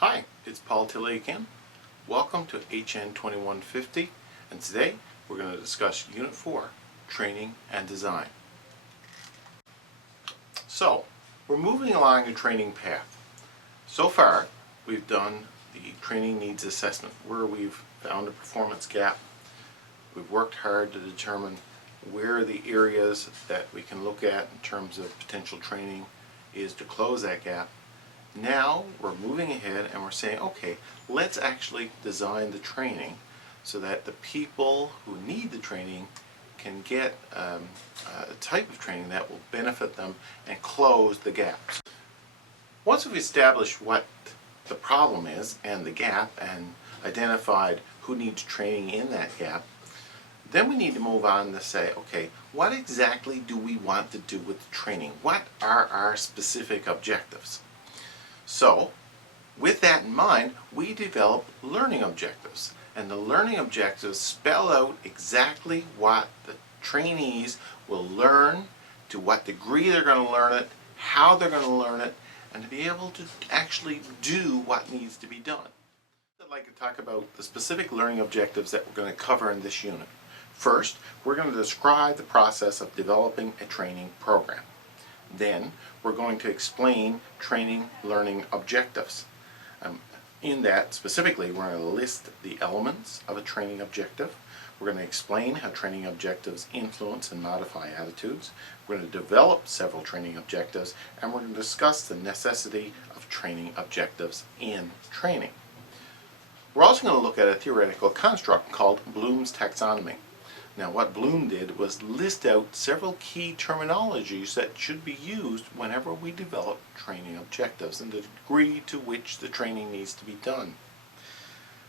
Hi, it's Tilley again. Welcome to HN2150, and today we're going to discuss Unit 4, Training and Design. So, we're moving along the training path. So far, we've done the training needs assessment, where we've found a performance gap. We've worked hard to determine where the areas that we can look at in terms of potential training is to close that gap. Now we're moving ahead and we're saying, okay, let's actually design the training so that the people who need the training can get a type of training that will benefit them and close the gaps. Once we've established what the problem is and the gap and identified who needs training in that gap, then we need to move on to say, okay, what exactly do we want to do with the training? What are our specific objectives? So, with that in mind, we develop learning objectives. And the learning objectives spell out exactly what the trainees will learn, to what degree they're going to learn it, how they're going to learn it, and to be able to actually do what needs to be done. I'd like to talk about the specific learning objectives that we're going to cover in this unit. First, we're going to describe the process of developing a training program. Then, we're going to explain training learning objectives. In that, specifically, we're going to list the elements of a training objective. We're going to explain how training objectives influence and modify attitudes. We're going to develop several training objectives, and we're going to discuss the necessity of training objectives in training. We're also going to look at a theoretical construct called Bloom's taxonomy. Now, what Bloom did was list out several key terminologies that should be used whenever we develop training objectives and the degree to which the training needs to be done.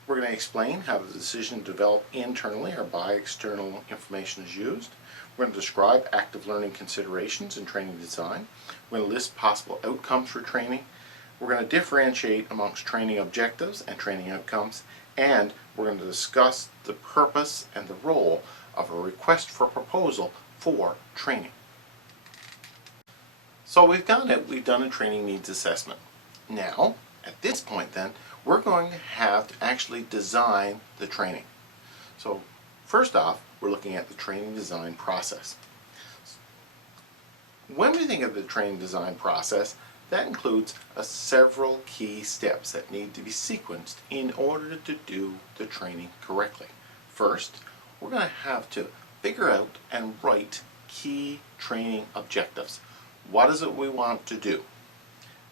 We're going to explain how the decision to develop internally or by external information is used. We're going to describe active learning considerations in training design. We're going to list possible outcomes for training. We're going to differentiate amongst training objectives and training outcomes, and we're going to discuss the purpose and the role of a request for proposal for training. So we've done a training needs assessment. Now, at this point then, we're going to have to actually design the training. So first off, we're looking at the training design process. When we think of the training design process, that includes several key steps that need to be sequenced in order to do the training correctly. First, we're going to have to figure out and write key training objectives. What is it we want to do?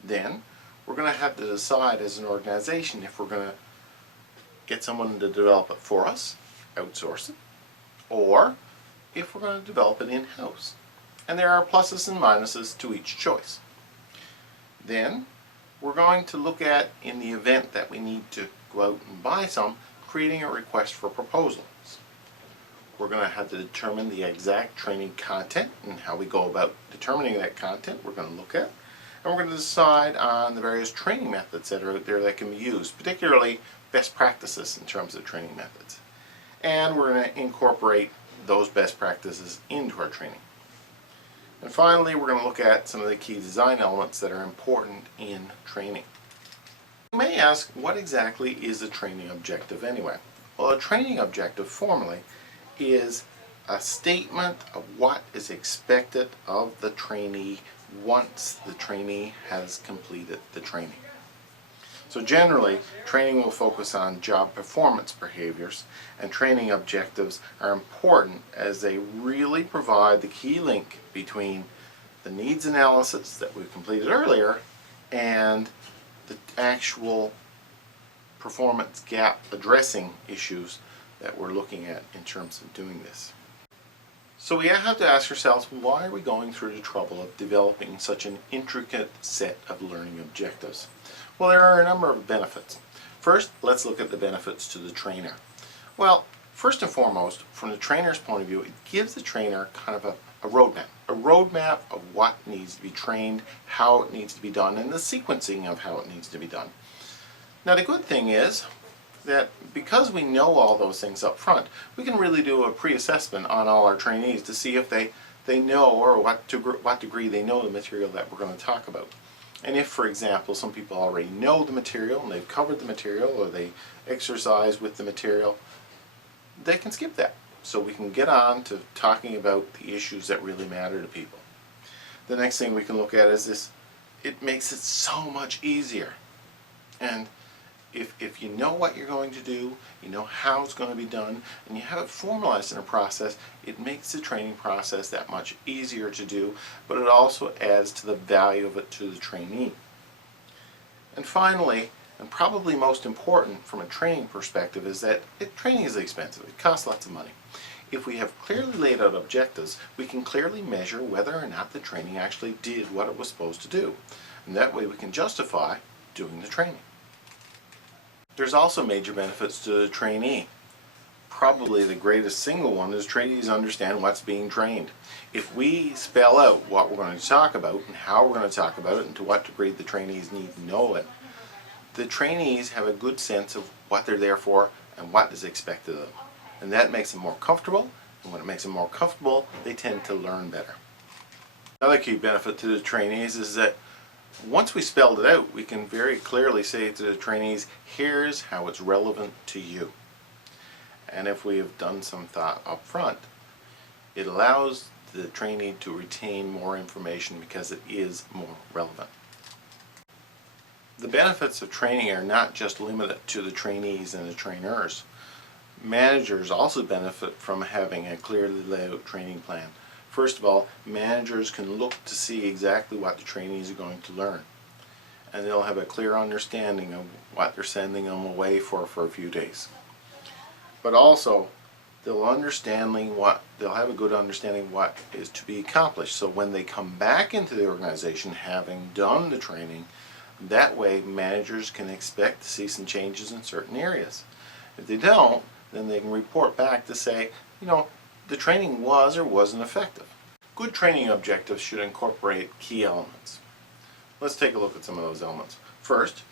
Then, we're going to have to decide as an organization if we're going to get someone to develop it for us, outsource it, or if we're going to develop it in-house. And there are pluses and minuses to each choice. Then, we're going to look at, in the event that we need to go out and buy some, creating a request for proposals. We're going to have to determine the exact training content and how we go about determining that content we're going to look at. And we're going to decide on the various training methods that are out there that can be used, particularly best practices in terms of training methods. And we're going to incorporate those best practices into our training. And finally, we're going to look at some of the key design elements that are important in training. You may ask, what exactly is a training objective anyway? Well, a training objective formally is a statement of what is expected of the trainee once the trainee has completed the training. So generally, training will focus on job performance behaviors, and training objectives are important as they really provide the key link between the needs analysis that we completed earlier and the actual performance gap addressing issues that we're looking at in terms of doing this. So we have to ask ourselves, why are we going through the trouble of developing such an intricate set of learning objectives? Well, there are a number of benefits. First, let's look at the benefits to the trainer. Well, first and foremost, from the trainer's point of view, it gives the trainer kind of a roadmap of what needs to be trained, how it needs to be done, and the sequencing of how it needs to be done. Now, the good thing is that because we know all those things up front, we can really do a pre-assessment on all our trainees to see if they know or what degree they know the material that we're going to talk about. And if, for example, some people already know the material and they've covered the material or they exercise with the material, they can skip that. So we can get on to talking about the issues that really matter to people. The next thing we can look at is this: it makes it so much easier. And if you know what you're going to do, you know how it's going to be done, and you have it formalized in a process, it makes the training process that much easier to do, but it also adds to the value of it to the trainee. And finally, and probably most important from a training perspective, is that training is expensive. It costs lots of money. If we have clearly laid out objectives, we can clearly measure whether or not the training actually did what it was supposed to do. And that way we can justify doing the training. There's also major benefits to the trainee. Probably the greatest single one is trainees understand what's being trained. If we spell out what we're going to talk about and how we're going to talk about it and to what degree the trainees need to know it, the trainees have a good sense of what they're there for and what is expected of them. And that makes them more comfortable, and when it makes them more comfortable, they tend to learn better. Another key benefit to the trainees is that once we spelled it out, we can very clearly say to the trainees, here's how it's relevant to you. And if we have done some thought up front, it allows the trainee to retain more information because it is more relevant. The benefits of training are not just limited to the trainees and the trainers. Managers also benefit from having a clearly laid out training plan. First of all, managers can look to see exactly what the trainees are going to learn, and they'll have a clear understanding of what they're sending them away for a few days. But also, they'll have a good understanding of what is to be accomplished. So when they come back into the organization having done the training, that way managers can expect to see some changes in certain areas. If they don't, then they can report back to say, the training was or wasn't effective. Good training objectives should incorporate key elements. Let's take a look at some of those elements. First,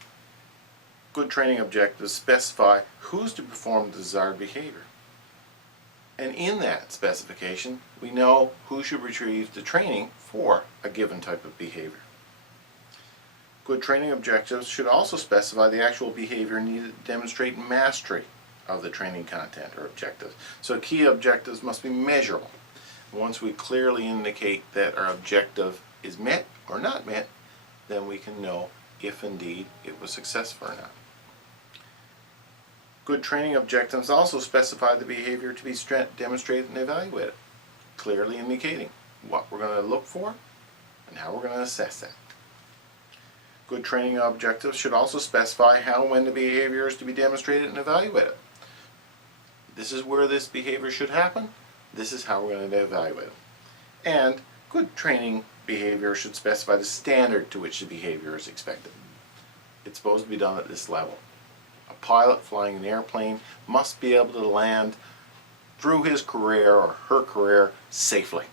good training objectives specify who's to perform the desired behavior. And in that specification, we know who should retrieve the training for a given type of behavior. Good training objectives should also specify the actual behavior needed to demonstrate mastery of the training content or objectives. So key objectives must be measurable. Once we clearly indicate that our objective is met or not met, then we can know if indeed it was successful or not. Good training objectives also specify the behavior to be demonstrated and evaluated, clearly indicating what we're going to look for and how we're going to assess that. Good training objectives should also specify how and when the behavior is to be demonstrated and evaluated. This is where this behavior should happen. This is how we're going to evaluate it. And good training behavior should specify the standard to which the behavior is expected. It's supposed to be done at this level. A pilot flying an airplane must be able to land through his career or her career safely.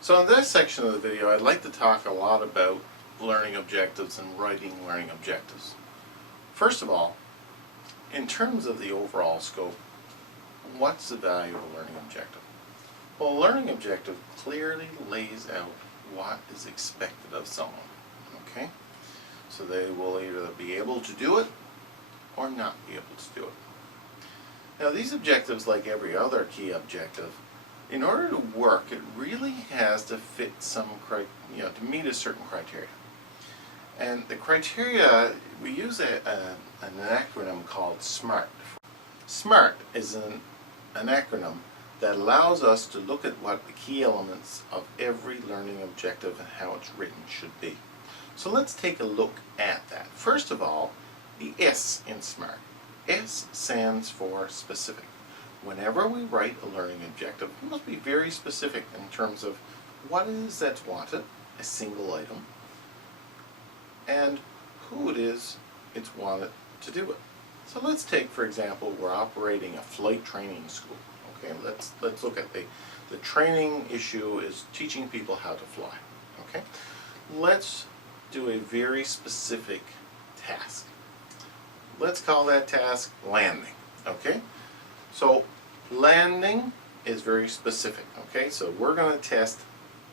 So in this section of the video, I'd like to talk a lot about learning objectives and writing learning objectives. First of all, in terms of the overall scope, what's the value of a learning objective? Well, a learning objective clearly lays out what is expected of someone. Okay? So they will either be able to do it or not be able to do it. Now these objectives, like every other key objective, in order to work, it really has to fit some to meet a certain criteria. And the criteria, we use an acronym called SMART. SMART is an acronym that allows us to look at what the key elements of every learning objective and how it's written should be. So let's take a look at that. First of all, the S in SMART. S stands for specific. Whenever we write a learning objective, we must be very specific in terms of what it is that's wanted, a single item, and who it is it's wanted to do it. So let's take, for example, we're operating a flight training school. Okay, let's look at the training issue is teaching people how to fly. Okay, let's do a very specific task. Let's call that task landing. Okay, so landing is very specific. Okay, so we're going to test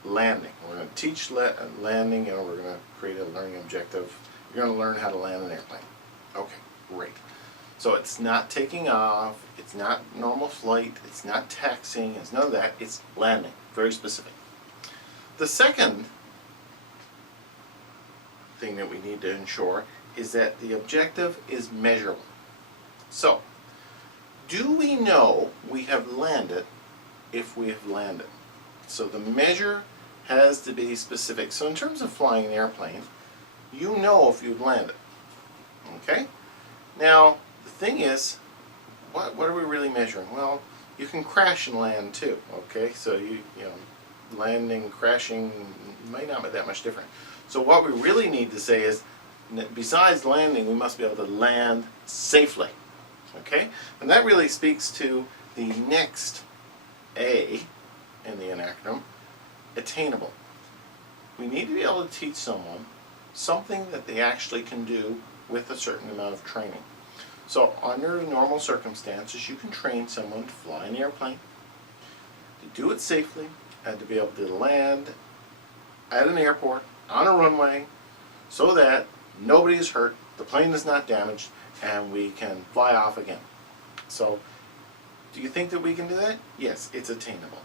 landing. We're going to teach landing, and we're going to create a learning objective. You're going to learn how to land an airplane. Okay, great. So it's not taking off, it's not normal flight, it's not taxiing, it's none of that, it's landing. Very specific. The second thing that we need to ensure is that the objective is measurable. So, do we know we have landed if we have landed? So the measure has to be specific. So in terms of flying an airplane, you know if you've landed. Okay? Now, the thing is, what are we really measuring? Well, you can crash and land too. Okay? So you know, landing, crashing might not be that much different. So what we really need to say is, besides landing, we must be able to land safely. Okay? And that really speaks to the next A in the acronym, attainable. We need to be able to teach someone something that they actually can do with a certain amount of training. So under normal circumstances, you can train someone to fly an airplane, to do it safely, and to be able to land at an airport, on a runway, so that nobody is hurt, the plane is not damaged, and we can fly off again. So, do you think that we can do that? Yes, it's attainable.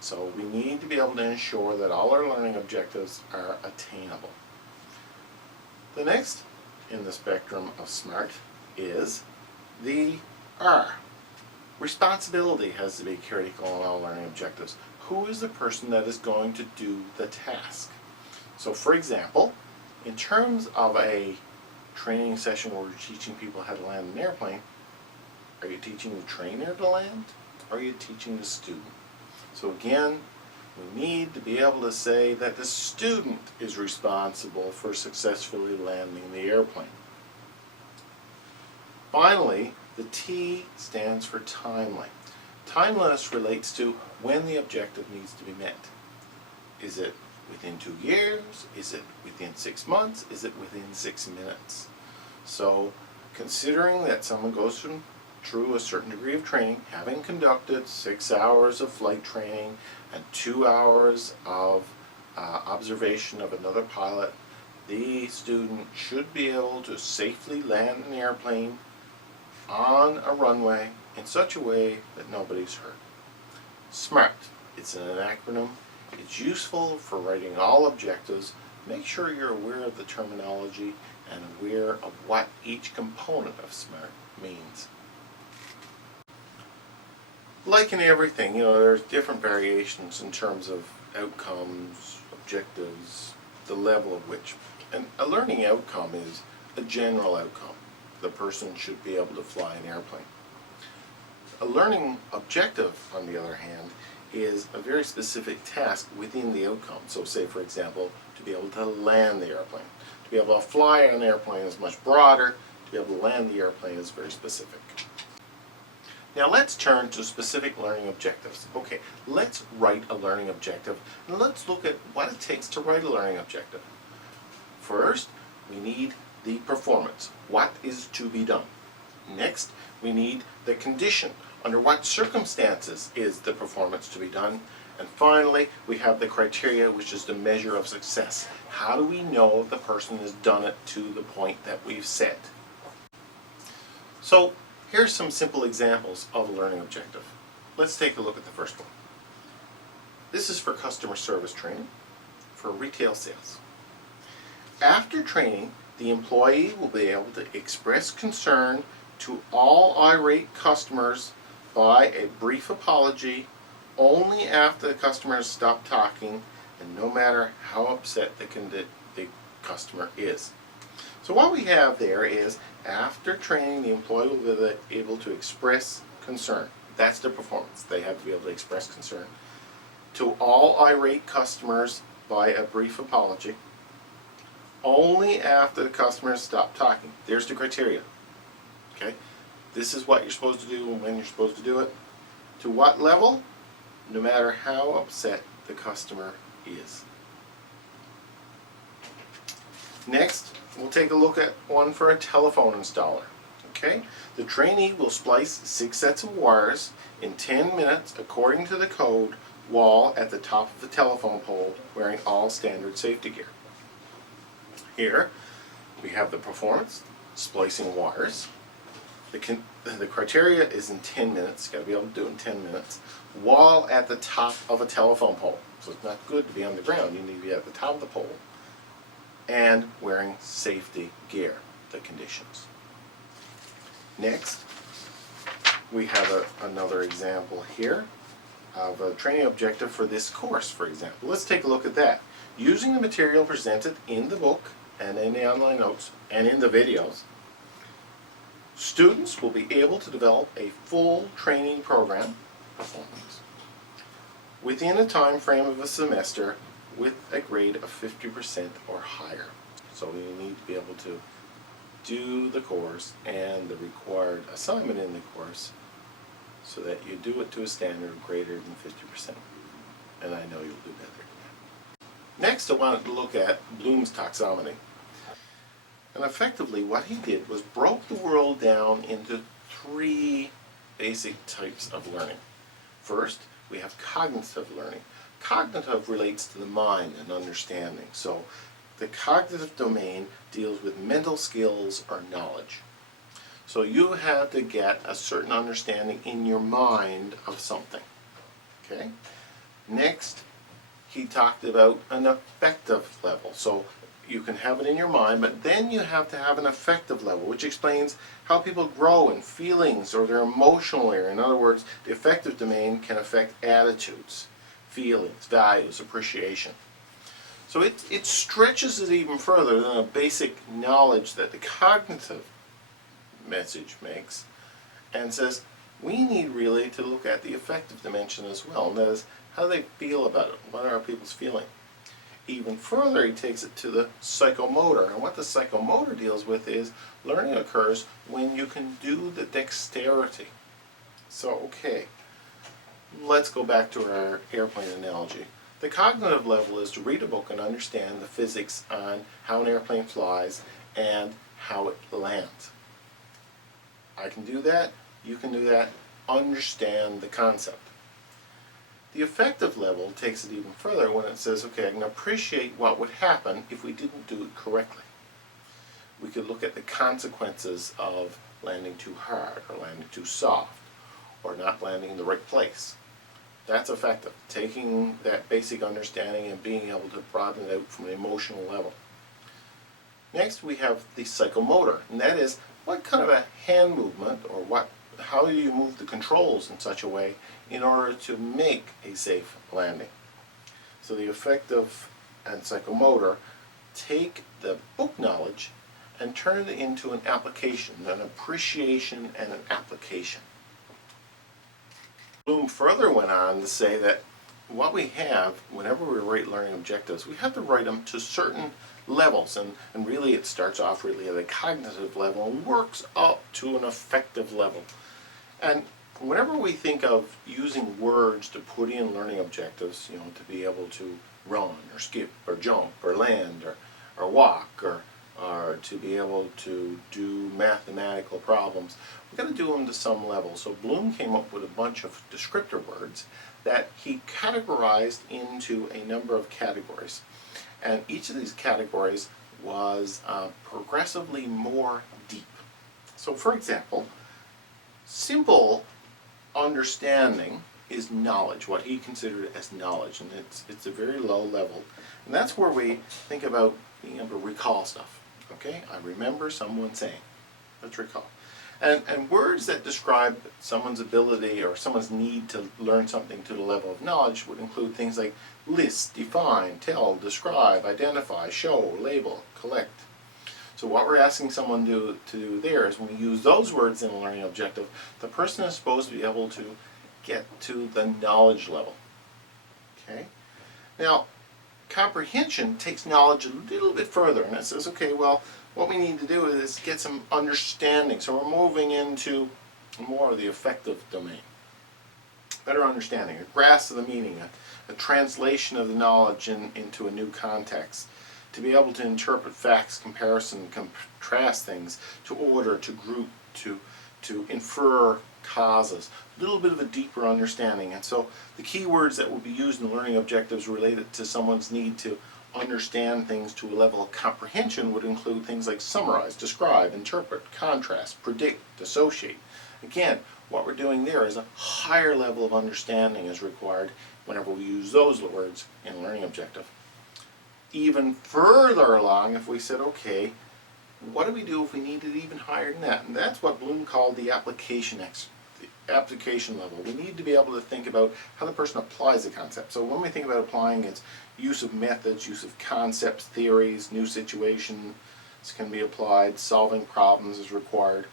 So we need to be able to ensure that all our learning objectives are attainable. The next in the spectrum of SMART is the R. Responsibility has to be critical in all learning objectives. Who is the person that is going to do the task? So for example, in terms of a training session where we're teaching people how to land an airplane, are you teaching the trainer to land, or are you teaching the student? So again, we need to be able to say that the student is responsible for successfully landing the airplane. Finally, the T stands for timely. Timeliness relates to when the objective needs to be met. Is it within 2 years? Is it within 6 months? Is it within 6 minutes? So, considering that someone goes through a certain degree of training, having conducted 6 hours of flight training and 2 hours of observation of another pilot, the student should be able to safely land an airplane on a runway in such a way that nobody's hurt. SMART, it's an acronym. It's useful for writing all objectives. Make sure you're aware of the terminology and aware of what each component of SMART means. Like in everything, there's different variations in terms of outcomes, objectives, the level of which. And a learning outcome is a general outcome. The person should be able to fly an airplane. A learning objective, on the other hand, is a very specific task within the outcome. So say, for example, to be able to land the airplane. To be able to fly an airplane is much broader. To be able to land the airplane is very specific. Now let's turn to specific learning objectives. Okay, let's write a learning objective, and let's look at what it takes to write a learning objective. First, we need the performance. What is to be done? Next, we need the condition. Under what circumstances is the performance to be done? And finally, we have the criteria, which is the measure of success. How do we know if the person has done it to the point that we've set? So, here's some simple examples of a learning objective. Let's take a look at the first one. This is for customer service training for retail sales. After training, the employee will be able to express concern to all irate customers by a brief apology only after the customer has stopped talking and no matter how upset the customer is. So what we have there is, after training, the employee will be able to express concern. That's the performance. They have to be able to express concern to all irate customers by a brief apology only after the customer has stopped talking. There's the criteria. Okay? This is what you're supposed to do and when you're supposed to do it. To what level? No matter how upset the customer is. Next, we'll take a look at one for a telephone installer. Okay? The trainee will splice 6 sets of wires in 10 minutes according to the code wall at the top of the telephone pole wearing all standard safety gear. Here we have the performance, splicing wires. The criteria is in 10 minutes, got to be able to do it in 10 minutes. Wall at the top of a telephone pole, so it's not good to be on the ground, you need to be at the top of the pole, and wearing safety gear, the conditions. Next, we have another example here of a training objective for this course, for example. Let's take a look at that. Using the material presented in the book and in the online notes and in the videos, students will be able to develop a full training program performance within a time frame of a semester with a grade of 50% or higher. So you need to be able to do the course and the required assignment in the course so that you do it to a standard greater than 50%. And I know you'll do better than that. Next, I wanted to look at Bloom's taxonomy. And effectively what he did was broke the world down into 3 basic types of learning. First, we have cognitive learning. Cognitive relates to the mind and understanding. So the cognitive domain deals with mental skills or knowledge. So you have to get a certain understanding in your mind of something. Okay? Next, he talked about an affective level. So you can have it in your mind, but then you have to have an affective level, which explains how people grow in feelings or their emotional area. In other words, the affective domain can affect attitudes, feelings, values, appreciation. So it stretches it even further than a basic knowledge that the cognitive message makes, and says we need really to look at the affective dimension as well, and that is how do they feel about it, what are people's feeling. Even further, he takes it to the psychomotor, and what the psychomotor deals with is learning occurs when you can do the dexterity. So okay, let's go back to our airplane analogy. The cognitive level is to read a book and understand the physics on how an airplane flies and how it lands. I can do that, you can do that, understand the concept. The affective level takes it even further when it says, okay, I can appreciate what would happen if we didn't do it correctly. We could look at the consequences of landing too hard or landing too soft or not landing in the right place. That's affective, taking that basic understanding and being able to broaden it out from an emotional level. Next we have the psychomotor, and that is what kind of a hand movement or how do you move the controls in such a way in order to make a safe landing. So the affective and psychomotor take the book knowledge and turn it into an application, an appreciation and an application. Bloom further went on to say that what we have, whenever we write learning objectives, we have to write them to certain levels, and really it starts off really at a cognitive level and works up to an affective level. And whenever we think of using words to put in learning objectives, to be able to run or skip or jump or land or walk or to be able to do mathematical problems, we've got to do them to some level. So Bloom came up with a bunch of descriptor words that he categorized into a number of categories. And each of these categories was progressively more deep. So for example, simple understanding is knowledge, what he considered as knowledge, and it's a very low level. And that's where we think about being able to recall stuff. Okay, I remember someone saying, let's recall. And words that describe someone's ability or someone's need to learn something to the level of knowledge would include things like list, define, tell, describe, identify, show, label, collect. So what we're asking someone to do there is when we use those words in a learning objective, the person is supposed to be able to get to the knowledge level. Okay? Now, comprehension takes knowledge a little bit further, and it says, okay, well, what we need to do is get some understanding. So we're moving into more of the affective domain. Better understanding, a grasp of the meaning, a translation of the knowledge into a new context. To be able to interpret facts, comparison, contrast things, to order, to group, to infer causes, a little bit of a deeper understanding. And so the key words that will be used in learning objectives related to someone's need to understand things to a level of comprehension would include things like summarize, describe, interpret, contrast, predict, associate. Again, what we're doing there is a higher level of understanding is required whenever we use those words in a learning objective. Even further along, if we said, okay, what do we do if we need it even higher than that? And that's what Bloom called the application level. We need to be able to think about how the person applies the concept. So when we think about applying, it's use of methods, use of concepts, theories, new situations can be applied, solving problems is required.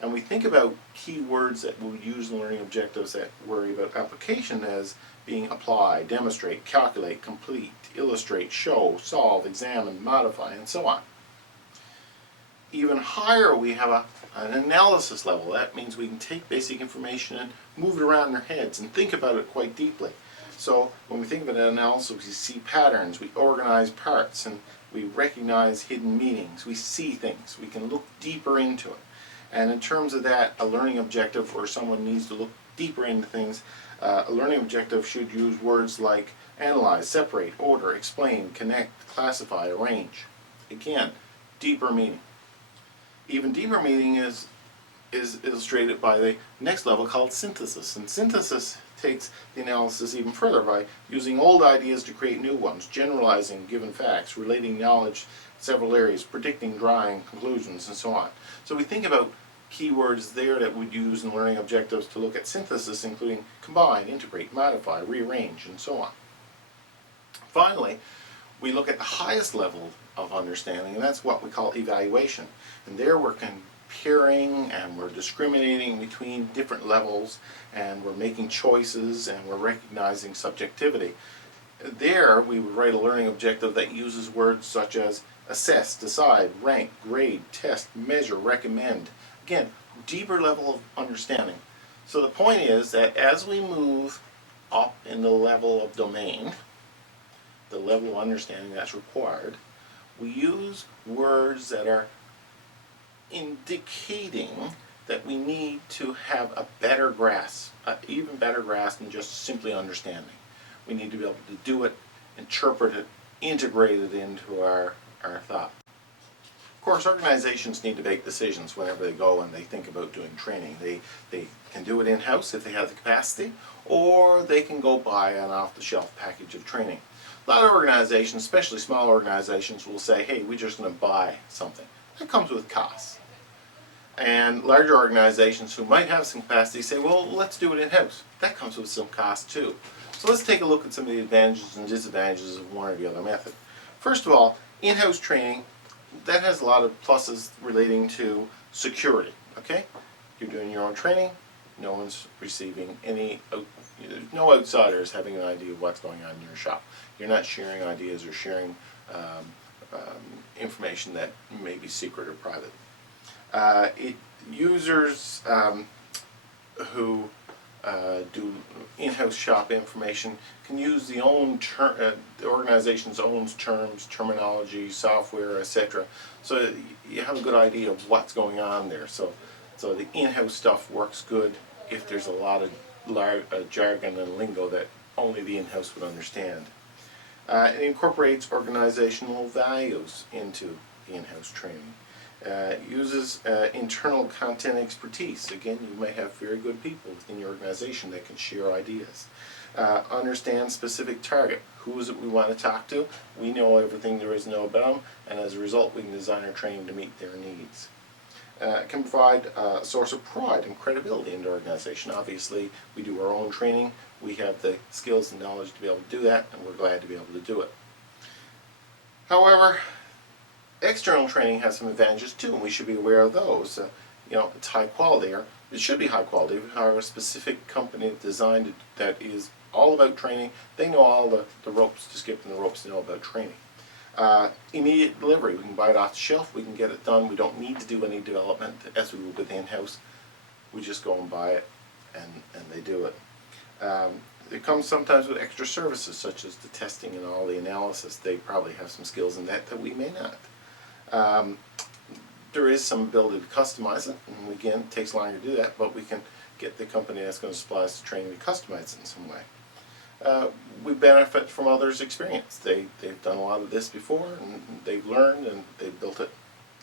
And we think about key words that we'll use in learning objectives that worry about application as being apply, demonstrate, calculate, complete, illustrate, show, solve, examine, modify, and so on. Even higher, we have an analysis level. That means we can take basic information and move it around in our heads and think about it quite deeply. So when we think about analysis, we see patterns, we organize parts, and we recognize hidden meanings. We see things. We can look deeper into it. And in terms of that, a learning objective where someone needs to look deeper into things, a learning objective should use words like analyze, separate, order, explain, connect, classify, arrange. Again, deeper meaning. Even deeper meaning is illustrated by the next level called synthesis. And synthesis takes the analysis even further by using old ideas to create new ones, generalizing given facts, relating knowledge in several areas, predicting, drawing conclusions, and so on. So we think about keywords there that we'd use in learning objectives to look at synthesis, including combine, integrate, modify, rearrange, and so on. Finally, we look at the highest level of understanding, and that's what we call evaluation. And there we're comparing and we're discriminating between different levels, and we're making choices, and we're recognizing subjectivity. There we would write a learning objective that uses words such as assess, decide, rank, grade, test, measure, recommend. Again, deeper level of understanding. So the point is that as we move up in the level of domain, the level of understanding that's required, we use words that are indicating that we need to have a better grasp, an even better grasp than just simply understanding. We need to be able to do it, interpret it, integrate it into our thought. Of course, organizations need to make decisions whenever they go and they think about doing training. They can do it in-house if they have the capacity, or they can go buy an off-the-shelf package of training. A lot of organizations, especially small organizations, will say, hey, we're just going to buy something. That comes with costs. And larger organizations who might have some capacity say, well, let's do it in-house. That comes with some cost too. So let's take a look at some of the advantages and disadvantages of one or the other method. First of all, in-house training, that has a lot of pluses relating to security, okay? You're doing your own training, no one's receiving any, no outsiders having an idea of what's going on in your shop. You're not sharing ideas or sharing information that may be secret or private. Users who do in-house shop information can use the organization's own terms, terminology, software, etc. So you have a good idea of what's going on there. So the in-house stuff works good if there's a lot of jargon and lingo that only the in-house would understand. It incorporates organizational values into the in-house training. Uses internal content expertise. Again, you may have very good people within your organization that can share ideas. Understand specific target. Who is it we want to talk to? We know everything there is to know about them, and as a result we can design our training to meet their needs. Can provide a source of pride and credibility in the organization. Obviously, we do our own training. We have the skills and knowledge to be able to do that, and we're glad to be able to do it. However, external training has some advantages too, and we should be aware of those. It's high quality, or it should be high quality. If we hire a specific company designed it that is all about training, they know all the ropes to skip and the ropes to know about training. Immediate delivery. We can buy it off the shelf. We can get it done. We don't need to do any development as we would with in-house. We just go and buy it, and they do it. It comes sometimes with extra services such as the testing and all the analysis. They probably have some skills in that we may not. There is some ability to customize it, and again, it takes longer to do that, but we can get the company that's going to supply us the training to customize it in some way. We benefit from others' experience. They've done a lot of this before, and they've learned, and they've built it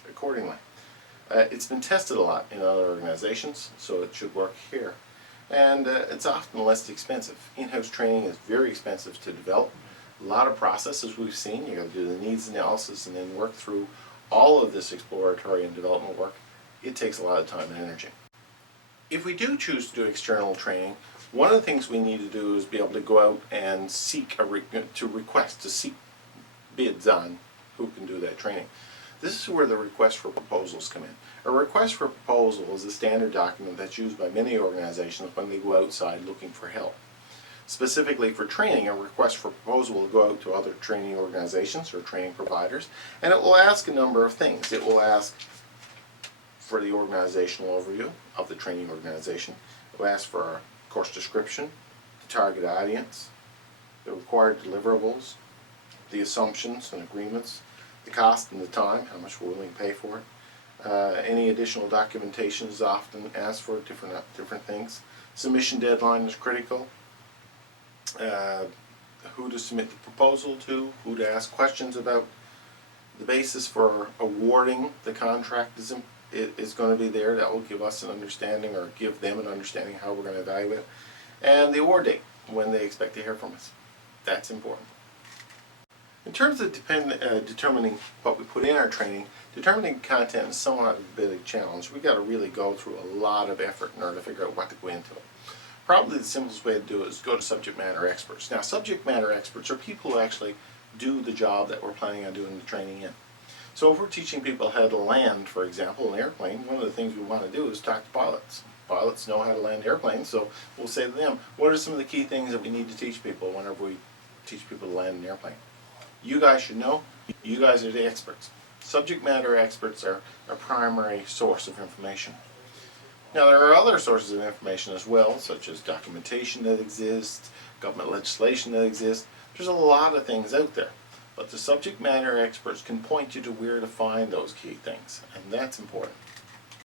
accordingly. It's been tested a lot in other organizations, so it should work here. And it's often less expensive. In-house training is very expensive to develop. A lot of processes we've seen. You've got to do the needs analysis and then work through all of this exploratory and development work. It takes a lot of time and energy. If we do choose to do external training, one of the things we need to do is be able to go out and seek to seek bids on who can do that training. This is where the request for proposals come in. A request for proposal is a standard document that's used by many organizations when they go outside looking for help. Specifically for training, a request for proposal will go out to other training organizations or training providers, and it will ask a number of things. It will ask for the organizational overview of the training organization. It will ask for a course description, the target audience, the required deliverables, the assumptions and agreements, the cost and the time, how much we're willing to pay for it. Any additional documentation is often asked for, different things. Submission deadline is critical. Who to submit the proposal to, who to ask questions about. The basis for awarding the contract is going to be there. That will give us an understanding, or give them an understanding how we're going to evaluate it. And the award date, when they expect to hear from us. That's important. In terms of determining what we put in our training, determining content is somewhat of a big challenge. We've got to really go through a lot of effort in order to figure out what to go into it. Probably the simplest way to do it is go to subject matter experts. Now, subject matter experts are people who actually do the job that we're planning on doing the training in. So if we're teaching people how to land, for example, an airplane, one of the things we want to do is talk to pilots. Pilots know how to land airplanes, so we'll say to them, what are some of the key things that we need to teach people whenever we teach people to land an airplane? You guys should know. You guys are the experts. Subject matter experts are a primary source of information. Now, there are other sources of information as well, such as documentation that exists, government legislation that exists. There's a lot of things out there, but the subject matter experts can point you to where to find those key things, and that's important.